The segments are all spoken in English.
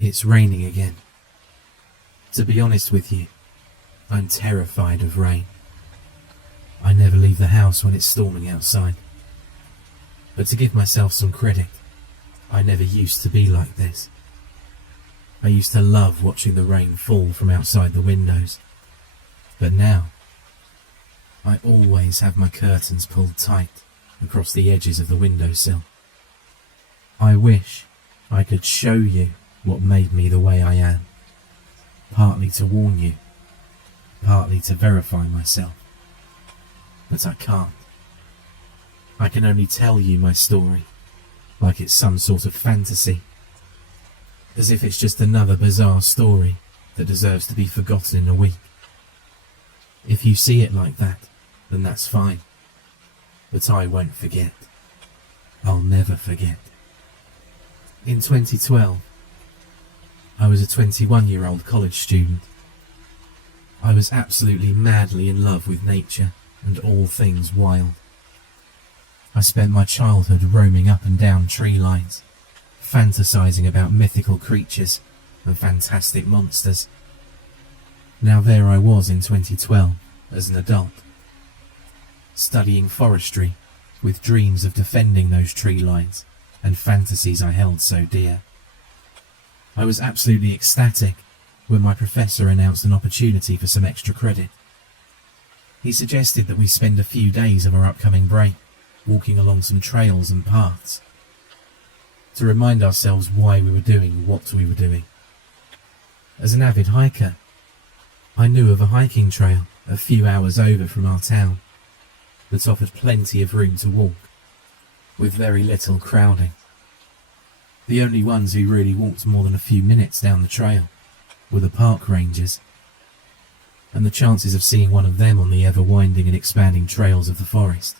It's raining again. To be honest with you, I'm terrified of rain. I never leave the house when it's storming outside. But to give myself some credit, I never used to be like this. I used to love watching the rain fall from outside the windows. But now, I always have my curtains pulled tight across the edges of the windowsill. I wish I could show you what made me the way I am. Partly to warn you, partly to verify myself. But I can't. I can only tell you my story, like it's some sort of fantasy. As if it's just another bizarre story that deserves to be forgotten in a week. If you see it like that, then that's fine. But I won't forget. I'll never forget. In 2012, I was a 21-year-old college student. I was absolutely madly in love with nature and all things wild. I spent my childhood roaming up and down tree lines, fantasizing about mythical creatures and fantastic monsters. Now there I was in 2012 as an adult, studying forestry with dreams of defending those tree lines and fantasies I held so dear. I was absolutely ecstatic when my professor announced an opportunity for some extra credit. He suggested that we spend a few days of our upcoming break walking along some trails and paths to remind ourselves why we were doing what we were doing. As an avid hiker, I knew of a hiking trail a few hours over from our town that offered plenty of room to walk, with very little crowding. The only ones who really walked more than a few minutes down the trail were the park rangers, and the chances of seeing one of them on the ever-winding and expanding trails of the forest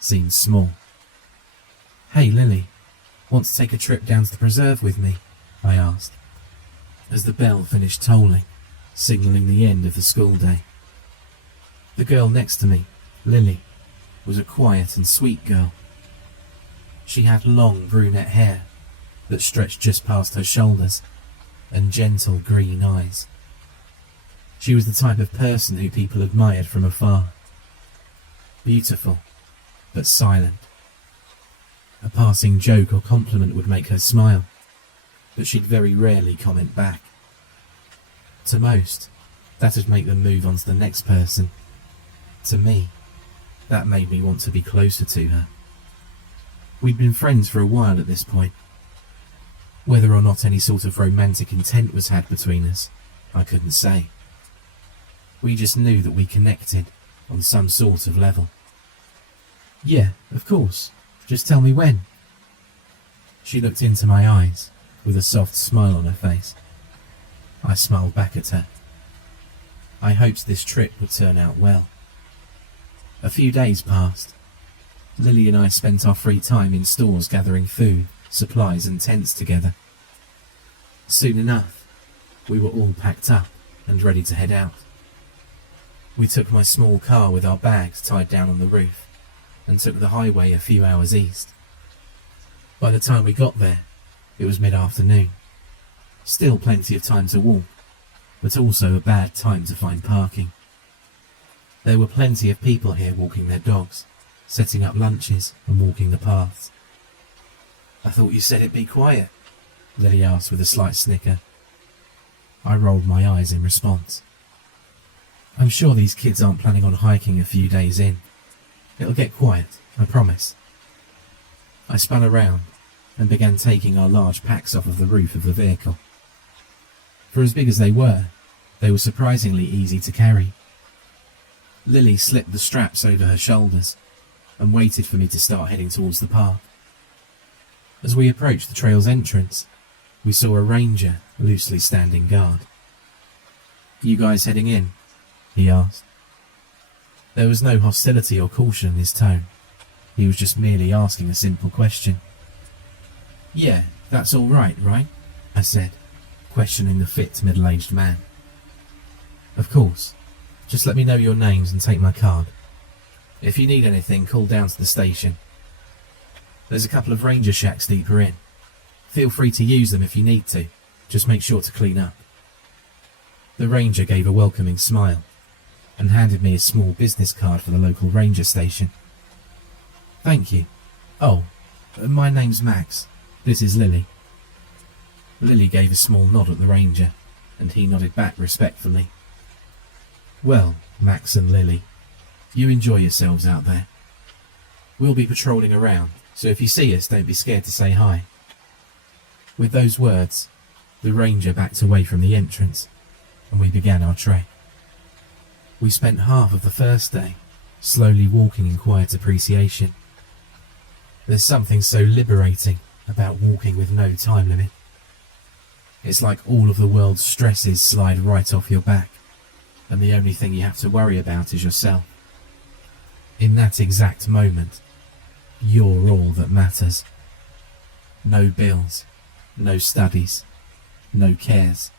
seemed small. "Hey Lily, want to take a trip down to the preserve with me?" I asked, as the bell finished tolling, signalling the end of the school day. The girl next to me, Lily, was a quiet and sweet girl. She had long brunette hair that stretched just past her shoulders and gentle green eyes. She was the type of person who people admired from afar. Beautiful, but silent. A passing joke or compliment would make her smile, but she'd very rarely comment back. To most, that would make them move on to the next person. To me, that made me want to be closer to her. We'd been friends for a while at this point. Whether or not any sort of romantic intent was had between us, I couldn't say. We just knew that we connected on some sort of level. "Yeah, of course. Just tell me when." She looked into my eyes with a soft smile on her face. I smiled back at her. I hoped this trip would turn out well. A few days passed. Lily and I spent our free time in stores gathering food, supplies and tents together. Soon enough, we were all packed up and ready to head out. We took my small car with our bags tied down on the roof and took the highway a few hours east. By the time we got there, it was mid-afternoon. Still plenty of time to walk, but also a bad time to find parking. There were plenty of people here walking their dogs, setting up lunches and walking the paths. "I thought you said it'd be quiet," Lily asked with a slight snicker. I rolled my eyes in response. "I'm sure these kids aren't planning on hiking a few days in. It'll get quiet, I promise." I spun around and began taking our large packs off of the roof of the vehicle. For as big as they were surprisingly easy to carry. Lily slipped the straps over her shoulders and waited for me to start heading towards the park. As we approached the trail's entrance, we saw a ranger loosely standing guard. "You guys heading in?" he asked. There was no hostility or caution in his tone. He was just merely asking a simple question. "Yeah, that's all right, I said, questioning the fit middle-aged man. "Of course. Just let me know your names and take my card. If you need anything, call down to the station. There's a couple of ranger shacks deeper in. Feel free to use them if you need to. Just make sure to clean up." The ranger gave a welcoming smile and handed me a small business card for the local ranger station. "Thank you. Oh, my name's Max. This is Lily." Lily gave a small nod at the ranger, and he nodded back respectfully. "Well, Max and Lily, you enjoy yourselves out there. We'll be patrolling around, so if you see us, don't be scared to say hi." With those words, the ranger backed away from the entrance, and we began our trek. We spent half of the first day slowly walking in quiet appreciation. There's something so liberating about walking with no time limit. It's like all of the world's stresses slide right off your back, and the only thing you have to worry about is yourself. In that exact moment, you're all that matters. No bills, no studies, no cares.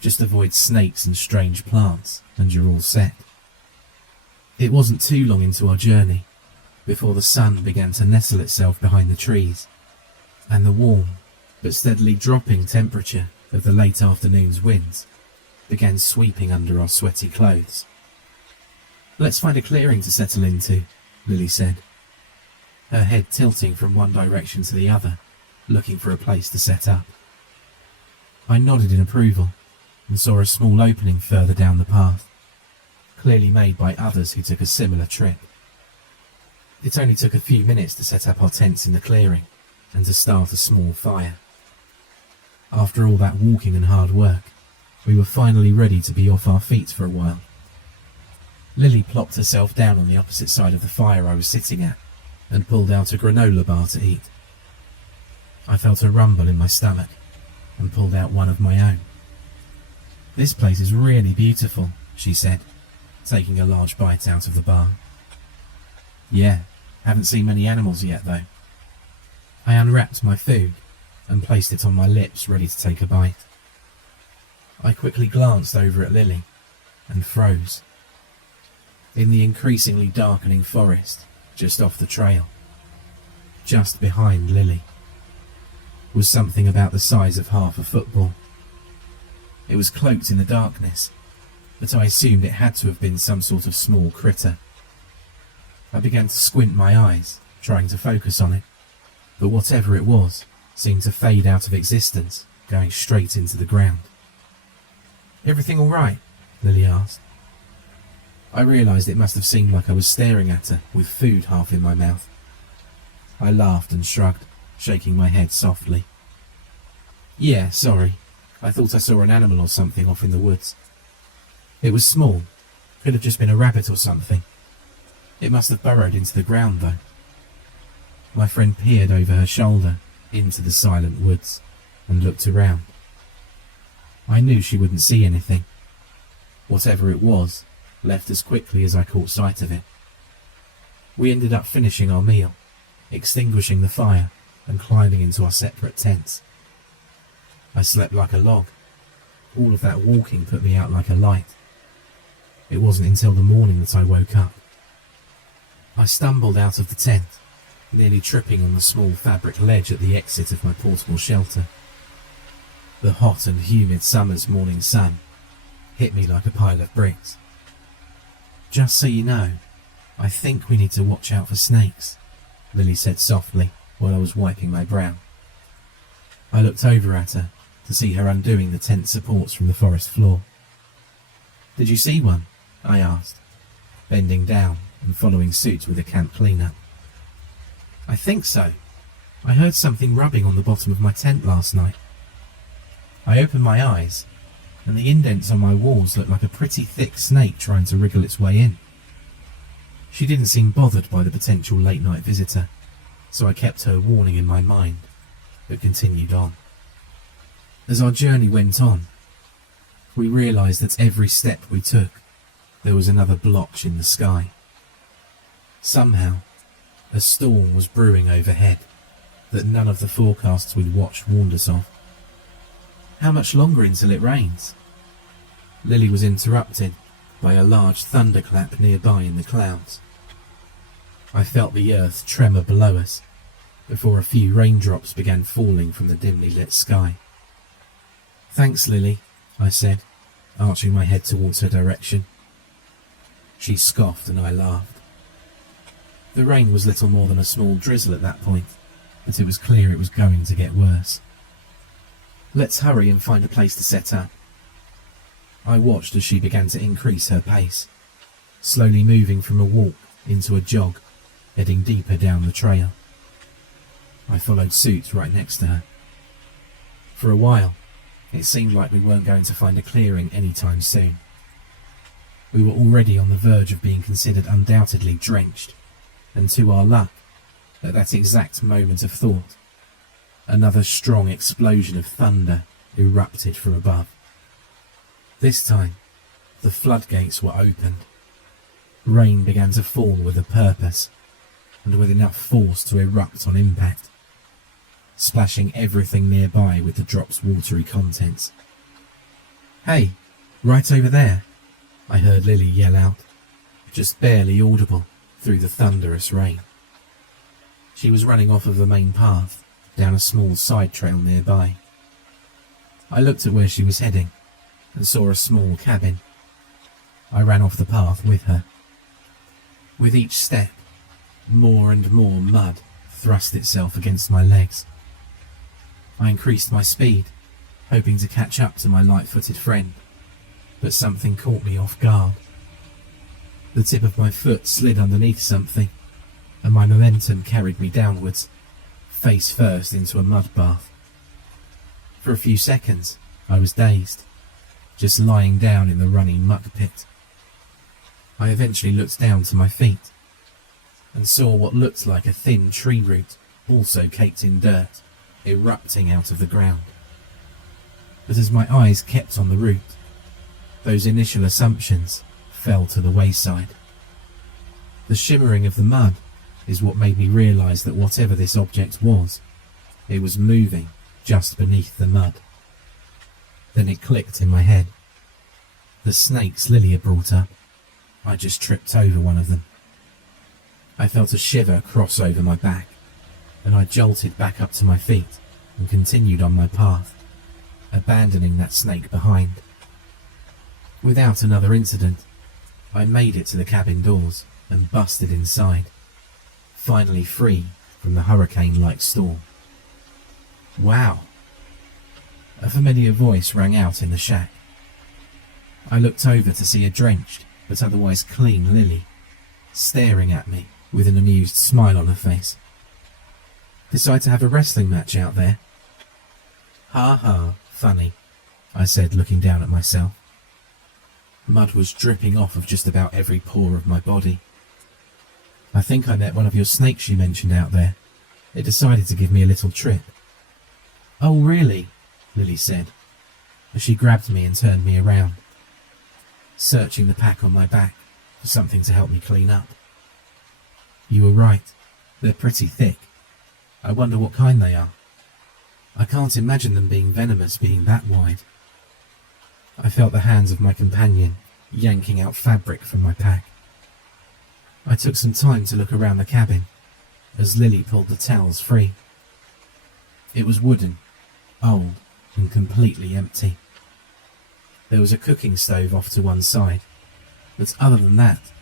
Just avoid snakes and strange plants, and you're all set. It wasn't too long into our journey before the sun began to nestle itself behind the trees, and the warm but steadily dropping temperature of the late afternoon's winds began sweeping under our sweaty clothes. "Let's find a clearing to settle into," Lily said, her head tilting from one direction to the other, looking for a place to set up. I nodded in approval and saw a small opening further down the path, clearly made by others who took a similar trip. It only took a few minutes to set up our tents in the clearing and to start a small fire. After all that walking and hard work, we were finally ready to be off our feet for a while. Lily plopped herself down on the opposite side of the fire I was sitting at and pulled out a granola bar to eat. I felt a rumble in my stomach and pulled out one of my own. "This place is really beautiful," she said, taking a large bite out of the bar. "Yeah, haven't seen many animals yet though." I unwrapped my food and placed it on my lips, ready to take a bite. I quickly glanced over at Lily and froze. In the increasingly darkening forest, just off the trail, just behind Lily, was something about the size of half a football. It was cloaked in the darkness, but I assumed it had to have been some sort of small critter. I began to squint my eyes, trying to focus on it, but whatever it was seemed to fade out of existence, going straight into the ground. "Everything all right?" Lily asked. I realised it must have seemed like I was staring at her with food half in my mouth. I laughed and shrugged, shaking my head softly. "Yeah, sorry. I thought I saw an animal or something off in the woods. It was small. Could have just been a rabbit or something. It must have burrowed into the ground though." My friend peered over her shoulder into the silent woods and looked around. I knew she wouldn't see anything. Whatever it was left as quickly as I caught sight of it. We ended up finishing our meal, extinguishing the fire and climbing into our separate tents. I slept like a log. All of that walking put me out like a light. It wasn't until the morning that I woke up. I stumbled out of the tent, nearly tripping on the small fabric ledge at the exit of my portable shelter. The hot and humid summer's morning sun hit me like a pile of bricks. "Just so you know, I think we need to watch out for snakes," Lily said softly while I was wiping my brow. I looked over at her to see her undoing the tent supports from the forest floor. "Did you see one?" I asked, bending down and following suit with the camp cleanup. "I think so. I heard something rubbing on the bottom of my tent last night." I opened my eyes, and the indents on my walls looked like a pretty thick snake trying to wriggle its way in. She didn't seem bothered by the potential late-night visitor, so I kept her warning in my mind, but continued on. As our journey went on, we realised that every step we took, there was another blotch in the sky. Somehow, a storm was brewing overhead that none of the forecasts we'd watched warned us of. "How much longer until it rains?" Lily was interrupted by a large thunderclap nearby in the clouds. I felt the earth tremor below us before a few raindrops began falling from the dimly lit sky. Thanks, Lily, I said, arching my head towards her direction. She scoffed and I laughed. The rain was little more than a small drizzle at that point, but it was clear it was going to get worse. Let's hurry and find a place to set up. I watched as she began to increase her pace, slowly moving from a walk into a jog, heading deeper down the trail. I followed suit right next to her. For a while, it seemed like we weren't going to find a clearing anytime soon. We were already on the verge of being considered undoubtedly drenched, and to our luck, at that exact moment of thought, another strong explosion of thunder erupted from above. This time, the floodgates were opened. Rain began to fall with a purpose, and with enough force to erupt on impact, splashing everything nearby with the drop's watery contents. "Hey, right over there," I heard Lily yell out, just barely audible through the thunderous rain. She was running off of the main path, down a small side trail nearby. I looked at where she was heading, and saw a small cabin. I ran off the path with her. With each step, more and more mud thrust itself against my legs. I increased my speed, hoping to catch up to my light-footed friend, but something caught me off guard. The tip of my foot slid underneath something, and my momentum carried me downwards, face first into a mud bath. For a few seconds, I was dazed, just lying down in the running muck pit. I eventually looked down to my feet, and saw what looked like a thin tree root, also caked in dirt, erupting out of the ground. But as my eyes kept on the root, those initial assumptions fell to the wayside. The shimmering of the mud is what made me realise that whatever this object was, it was moving just beneath the mud. Then it clicked in my head. The snakes Lily had brought up, I just tripped over one of them. I felt a shiver cross over my back, and I jolted back up to my feet and continued on my path, abandoning that snake behind. Without another incident, I made it to the cabin doors and busted inside, finally free from the hurricane-like storm. "Wow!" A familiar voice rang out in the shack. I looked over to see a drenched but otherwise clean Lily, staring at me with an amused smile on her face. "Decide to have a wrestling match out there?" "Ha ha, funny," I said, looking down at myself. Mud was dripping off of just about every pore of my body. "I think I met one of your snakes you mentioned out there. It decided to give me a little trip." "Oh, really?" Lily said, as she grabbed me and turned me around, searching the pack on my back for something to help me clean up. "You were right. They're pretty thick. I wonder what kind they are. I can't imagine them being venomous being that wide." I felt the hands of my companion yanking out fabric from my pack. I took some time to look around the cabin as Lily pulled the towels free. It was wooden, old, and completely empty. There was a cooking stove off to one side, but other than that,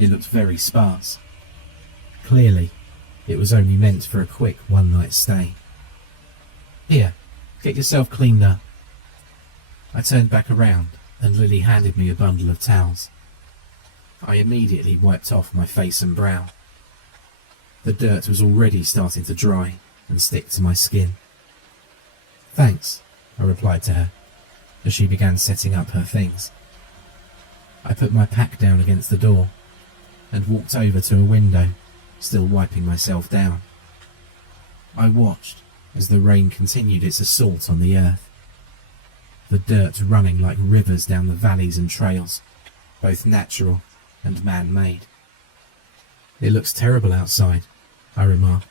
it looked very sparse. Clearly, it was only meant for a quick one-night stay. "Here, get yourself cleaned up." I turned back around and Lily handed me a bundle of towels. I immediately wiped off my face and brow. The dirt was already starting to dry and stick to my skin. "Thanks," I replied to her as she began setting up her things. I put my pack down against the door and walked over to a window, still wiping myself down. I watched as the rain continued its assault on the earth, the dirt running like rivers down the valleys and trails, both natural and man-made. "It looks terrible outside," I remarked.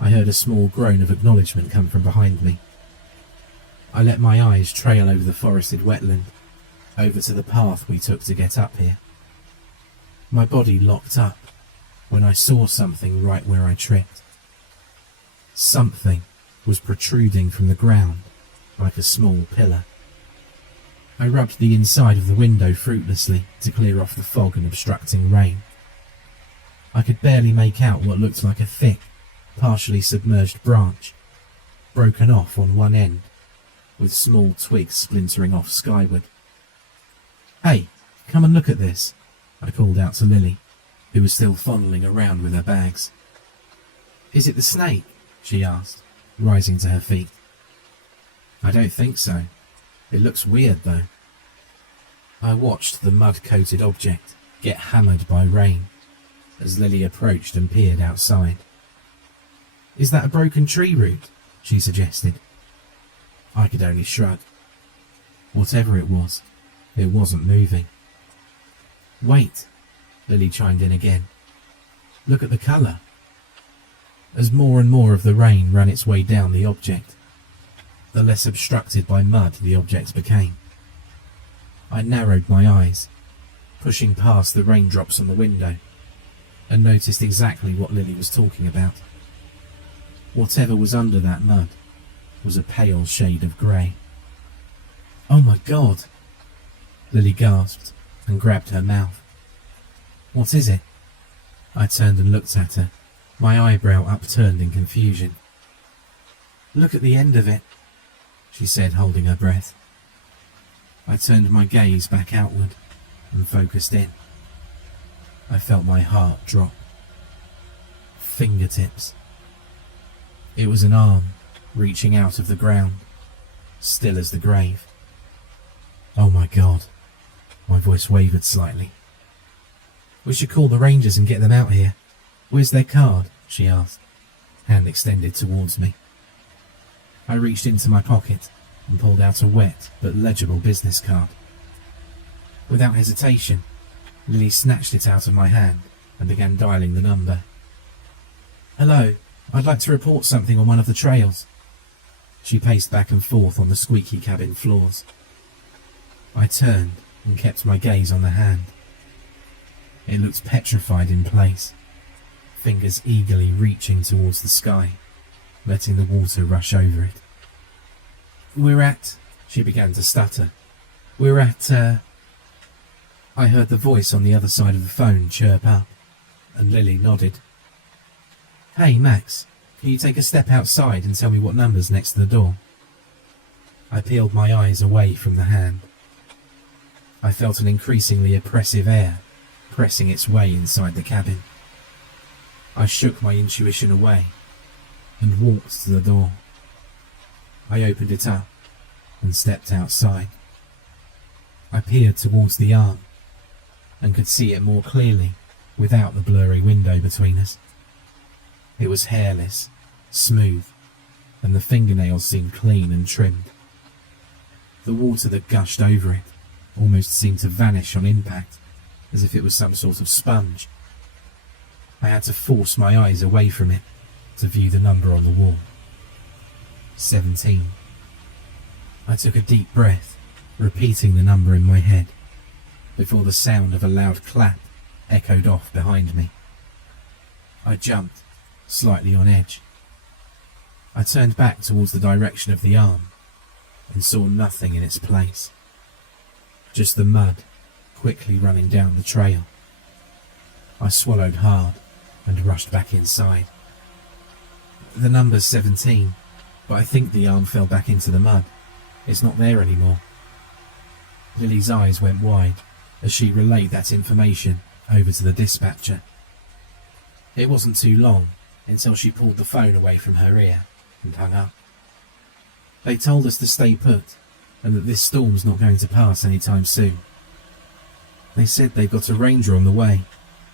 I heard a small groan of acknowledgement come from behind me. I let my eyes trail over the forested wetland, over to the path we took to get up here. My body locked up when I saw something right where I tripped. Something was protruding from the ground like a small pillar. I rubbed the inside of the window fruitlessly to clear off the fog and obstructing rain. I could barely make out what looked like a thick, partially submerged branch, broken off on one end, with small twigs splintering off skyward. "Hey, come and look at this," I called out to Lily, who was still fondling around with her bags. "Is it the snake?" she asked, rising to her feet. "I don't think so. It looks weird though." I watched the mud-coated object get hammered by rain as Lily approached and peered outside. "Is that a broken tree root?" she suggested. I could only shrug. Whatever it wasn't moving. "Wait," Lily chimed in again. "Look at the colour." As more and more of the rain ran its way down the object, the less obstructed by mud the object became. I narrowed my eyes, pushing past the raindrops on the window, and noticed exactly what Lily was talking about. Whatever was under that mud was a pale shade of grey. "Oh my God!" Lily gasped and grabbed her mouth. "What is it?" I turned and looked at her, my eyebrow upturned in confusion. "Look at the end of it," she said, holding her breath. I turned my gaze back outward and focused in. I felt my heart drop. Fingertips. It was an arm reaching out of the ground, still as the grave. "Oh my God," my voice wavered slightly. "We should call the rangers and get them out here. Where's their card?" she asked, hand extended towards me. I reached into my pocket and pulled out a wet but legible business card. Without hesitation, Lily snatched it out of my hand and began dialing the number. "Hello, I'd like to report something on one of the trails." She paced back and forth on the squeaky cabin floors. I turned and kept my gaze on the hand. It looked petrified in place, fingers eagerly reaching towards the sky, letting the water rush over it. "We're at," she began to stutter. "We're at, I heard the voice on the other side of the phone chirp up, and Lily nodded. "Hey, Max, can you take a step outside and tell me what number's next to the door?" I peeled my eyes away from the hand. I felt an increasingly oppressive air pressing its way inside the cabin. I shook my intuition away and walked to the door. I opened it up and stepped outside. I peered towards the arm and could see it more clearly without the blurry window between us. It was hairless, smooth, and the fingernails seemed clean and trimmed. The water that gushed over it almost seemed to vanish on impact, as if it was some sort of sponge. I had to force my eyes away from it to view the number on the wall. 17. I took a deep breath, repeating the number in my head, before the sound of a loud clap echoed off behind me. I jumped, slightly on edge. I turned back towards the direction of the arm and saw nothing in its place. Just the mud quickly running down the trail. I swallowed hard and rushed back inside. "The number's 17, but I think the arm fell back into the mud. It's not there anymore." Lily's eyes went wide as she relayed that information over to the dispatcher. It wasn't too long until she pulled the phone away from her ear and hung up. "They told us to stay put and that this storm's not going to pass anytime soon. They said they've got a ranger on the way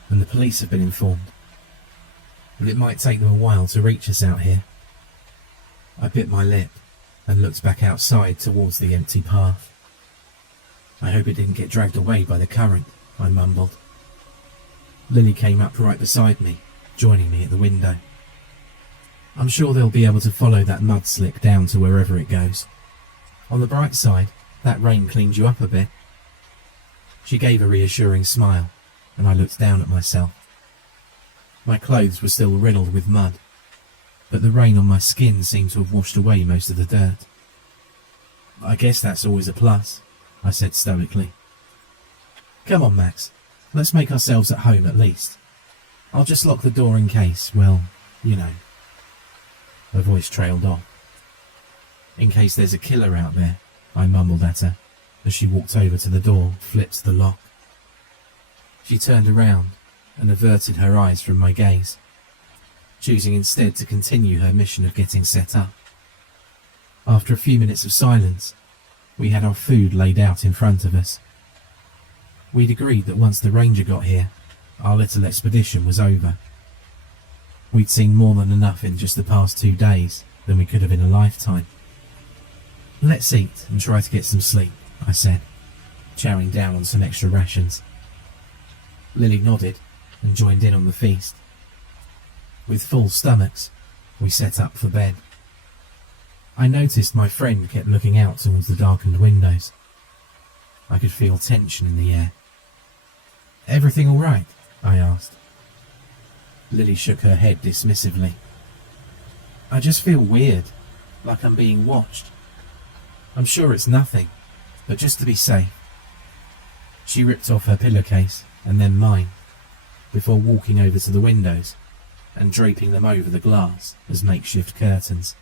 and the police have been informed. But it might take them a while to reach us out here." I bit my lip and looked back outside towards the empty path. "I hope it didn't get dragged away by the current," I mumbled. Lily came up right beside me, joining me at the window. "I'm sure they'll be able to follow that mud slick down to wherever it goes. On the bright side, that rain cleaned you up a bit." She gave a reassuring smile, and I looked down at myself. My clothes were still riddled with mud, but the rain on my skin seemed to have washed away most of the dirt. I guess that's always a plus, I said stoically. Come on, Max. Let's make ourselves at home at least. I'll just lock the door in case, well, you know. Her voice trailed off. In case there's a killer out there, I mumbled at her as she walked over to the door, flipped the lock. She turned around and averted her eyes from my gaze, choosing instead to continue her mission of getting set up. After a few minutes of silence, we had our food laid out in front of us. We'd agreed that once the ranger got here, our little expedition was over. We'd seen more than enough in just the past 2 days than we could have in a lifetime. Let's eat and try to get some sleep, I said, chowing down on some extra rations. Lily nodded and joined in on the feast. With full stomachs, we set up for bed. I noticed my friend kept looking out towards the darkened windows. I could feel tension in the air. Everything all right? I asked. Lily shook her head dismissively. I just feel weird, like I'm being watched. I'm sure it's nothing, but just to be safe. She ripped off her pillowcase and then mine, before walking over to the windows and draping them over the glass as makeshift curtains.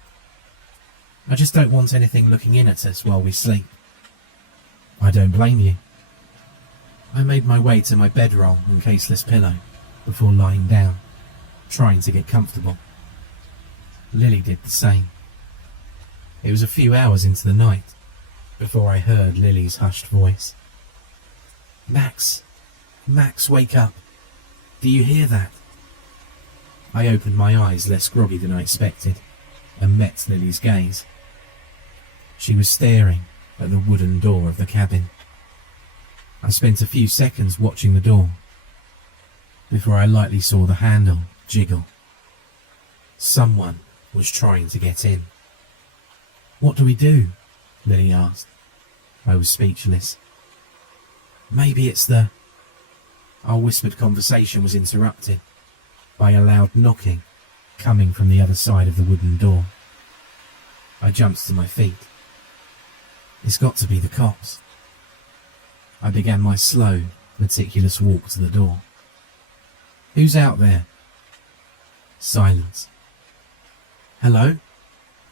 I just don't want anything looking in at us while we sleep. I don't blame you. I made my way to my bedroll and caseless pillow before lying down, trying to get comfortable. Lily did the same. It was a few hours into the night before I heard Lily's hushed voice. Max, wake up. Do you hear that? I opened my eyes less groggy than I expected and met Lily's gaze. She was staring at the wooden door of the cabin. I spent a few seconds watching the door before I lightly saw the handle jiggle. Someone was trying to get in. What do we do? Lily asked. I was speechless. Maybe it's the... Our whispered conversation was interrupted by a loud knocking coming from the other side of the wooden door. I jumped to my feet. It's got to be the cops. I began my slow, meticulous walk to the door. Who's out there? Silence. Hello?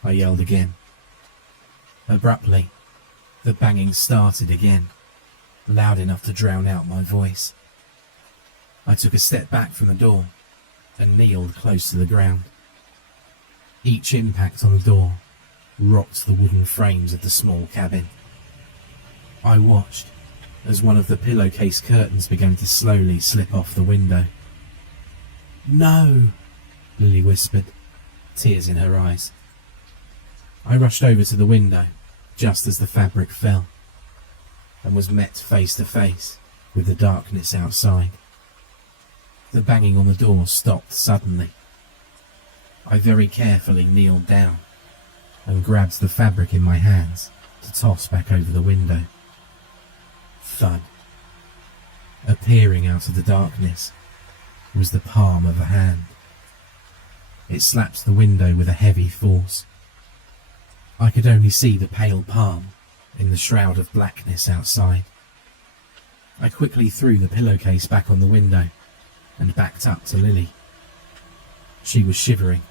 I yelled again. Abruptly, the banging started again, loud enough to drown out my voice. I took a step back from the door and kneeled close to the ground. Each impact on the door rocked the wooden frames of the small cabin. I watched as one of the pillowcase curtains began to slowly slip off the window. No, Lily whispered, tears in her eyes. I rushed over to the window just as the fabric fell and was met face to face with the darkness outside. The banging on the door stopped suddenly. I very carefully kneeled down and grabbed the fabric in my hands to toss back over the window. Thud. Appearing out of the darkness was the palm of a hand. It slapped the window with a heavy force. I could only see the pale palm in the shroud of blackness outside. I quickly threw the pillowcase back on the window and backed up to Lily. She was shivering,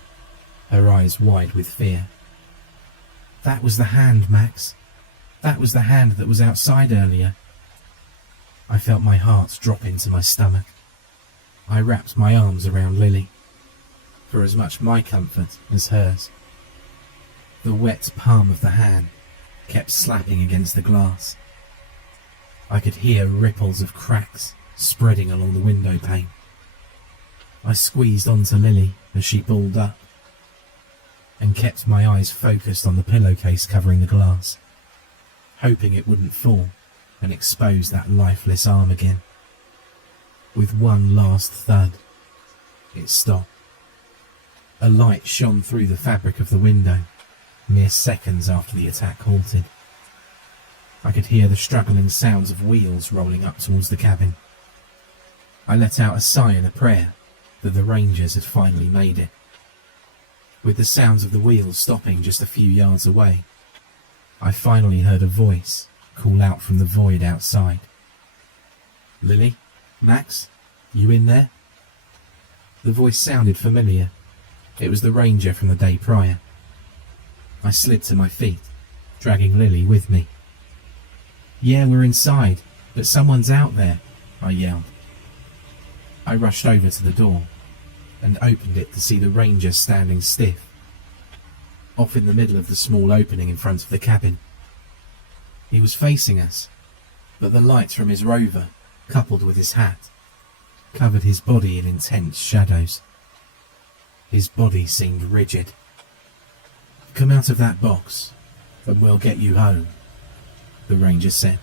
her eyes wide with fear. That was the hand, Max. That was the hand that was outside earlier. I felt my heart drop into my stomach. I wrapped my arms around Lily, for as much my comfort as hers. The wet palm of the hand kept slapping against the glass. I could hear ripples of cracks spreading along the window pane. I squeezed onto Lily as she balled up and kept my eyes focused on the pillowcase covering the glass, hoping it wouldn't fall and expose that lifeless arm again. With one last thud, it stopped. A light shone through the fabric of the window, mere seconds after the attack halted. I could hear the struggling sounds of wheels rolling up towards the cabin. I let out a sigh and a prayer that the Rangers had finally made it. With the sounds of the wheels stopping just a few yards away, I finally heard a voice call out from the void outside. "Lily? Max? You in there?" The voice sounded familiar. It was the ranger from the day prior. I slid to my feet, dragging Lily with me. "Yeah, we're inside, but someone's out there," I yelled. I rushed over to the door and opened it to see the ranger standing stiff, off in the middle of the small opening in front of the cabin. He was facing us, but the light from his rover, coupled with his hat, covered his body in intense shadows. His body seemed rigid. "Come out of that box, and we'll get you home," the ranger said.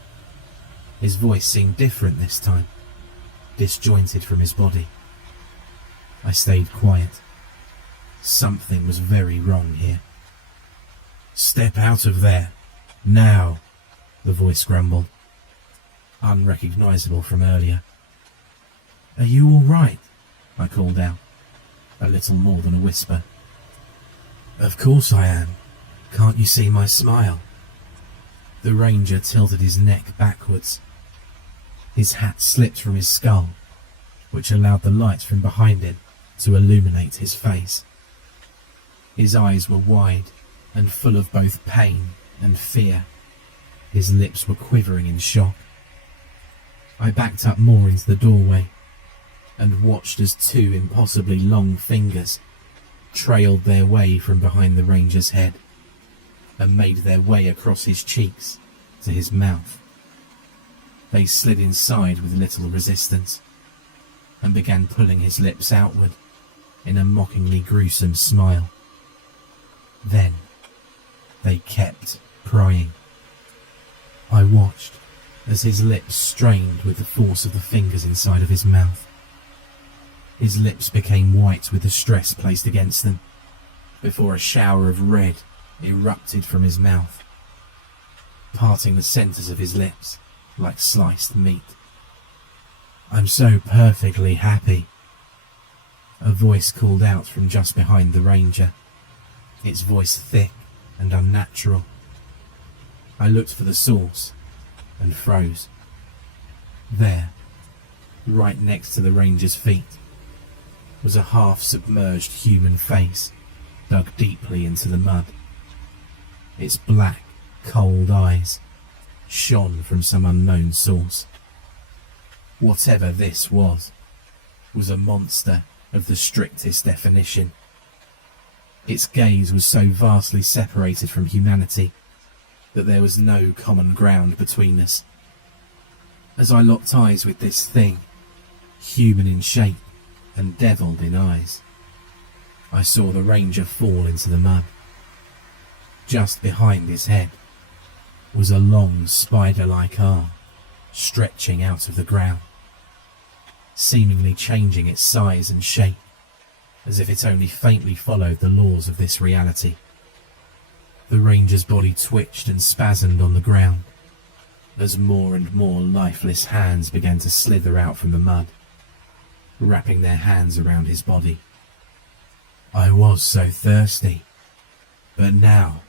His voice seemed different this time, disjointed from his body. I stayed quiet. Something was very wrong here. "Step out of there, now," the voice grumbled, unrecognizable from earlier. "Are you all right?" I called out, a little more than a whisper. "Of course I am. Can't you see my smile?" The ranger tilted his neck backwards. His hat slipped from his skull, which allowed the light from behind him to illuminate his face. His eyes were wide and full of both pain and fear. His lips were quivering in shock. I backed up more into the doorway and watched as two impossibly long fingers trailed their way from behind the ranger's head and made their way across his cheeks to his mouth. They slid inside with little resistance and began pulling his lips outward in a mockingly gruesome smile. Then they kept prying. I watched as his lips strained with the force of the fingers inside of his mouth. His lips became white with the stress placed against them, before a shower of red erupted from his mouth, parting the centres of his lips like sliced meat. "I'm so perfectly happy," a voice called out from just behind the ranger, its voice thick and unnatural. I looked for the source and froze. There, right next to the ranger's feet, was a half-submerged human face dug deeply into the mud. Its black, cold eyes shone from some unknown source. Whatever this was a monster of the strictest definition. Its gaze was so vastly separated from humanity that there was no common ground between us. As I locked eyes with this thing, human in shape and devilled in eyes, I saw the ranger fall into the mud. Just behind his head was a long spider-like arm stretching out of the ground, seemingly changing its size and shape as if it only faintly followed the laws of this reality. The ranger's body twitched and spasmed on the ground as more and more lifeless hands began to slither out from the mud, wrapping their hands around his body. "I was so thirsty, but now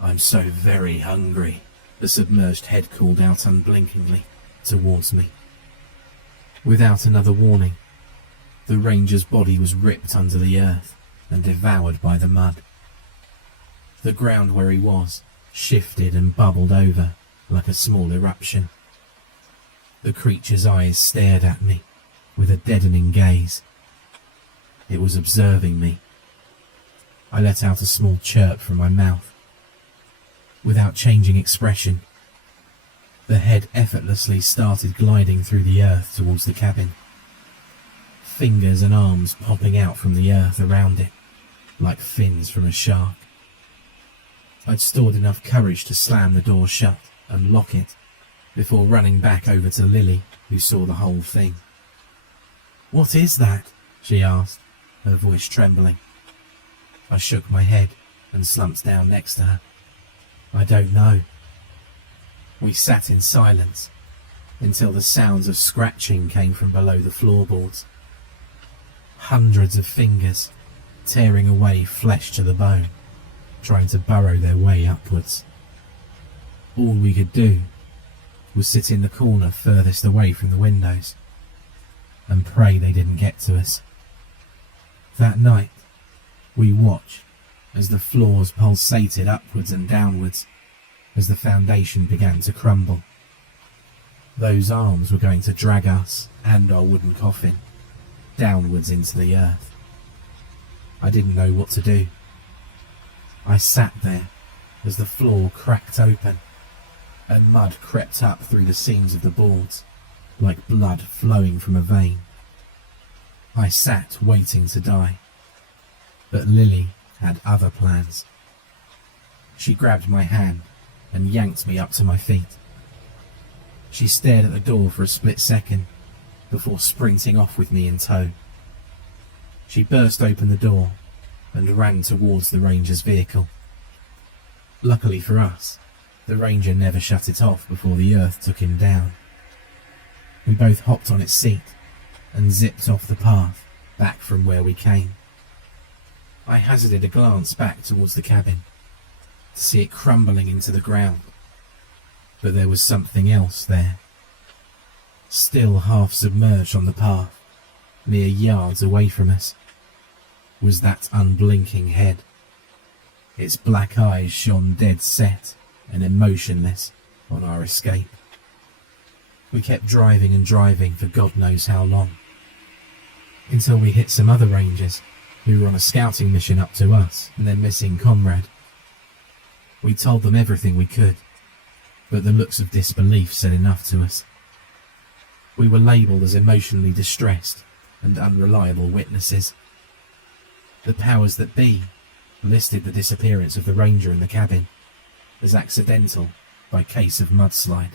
I'm so very hungry," the submerged head called out unblinkingly towards me. Without another warning, the ranger's body was ripped under the earth and devoured by the mud. The ground where he was shifted and bubbled over like a small eruption. The creature's eyes stared at me with a deadening gaze. It was observing me. I let out a small chirp from my mouth. Without changing expression, the head effortlessly started gliding through the earth towards the cabin, fingers and arms popping out from the earth around it like fins from a shark. I'd stored enough courage to slam the door shut and lock it before running back over to Lily, who saw the whole thing. "What is that?" she asked, her voice trembling. I shook my head and slumped down next to her. "I don't know." We sat in silence until the sounds of scratching came from below the floorboards. Hundreds of fingers tearing away flesh to the bone, trying to burrow their way upwards. All we could do was sit in the corner furthest away from the windows and pray they didn't get to us. That night, we watched as the floors pulsated upwards and downwards as the foundation began to crumble. Those arms were going to drag us and our wooden coffin downwards into the earth. I didn't know what to do. I sat there as the floor cracked open and mud crept up through the seams of the boards like blood flowing from a vein. I sat waiting to die, but Lily had other plans. She grabbed my hand and yanked me up to my feet. She stared at the door for a split second before sprinting off with me in tow. She burst open the door and ran towards the ranger's vehicle. Luckily for us, the ranger never shut it off before the earth took him down. We both hopped on its seat and zipped off the path back from where we came. I hazarded a glance back towards the cabin to see it crumbling into the ground, but there was something else there. Still half submerged on the path, mere yards away from us, was that unblinking head. Its black eyes shone dead set and emotionless on our escape. We kept driving and driving for God knows how long, until we hit some other rangers who were on a scouting mission up to us and their missing comrade. We told them everything we could, but the looks of disbelief said enough to us. We were labelled as emotionally distressed and unreliable witnesses. The powers that be listed the disappearance of the ranger in the cabin as accidental by case of mudslide.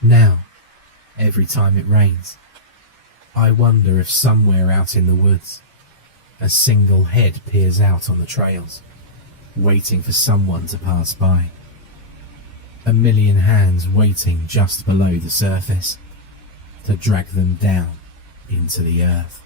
Now, every time it rains, I wonder if somewhere out in the woods, a single head peers out on the trails, waiting for someone to pass by. A million hands waiting just below the surface to drag them down into the earth.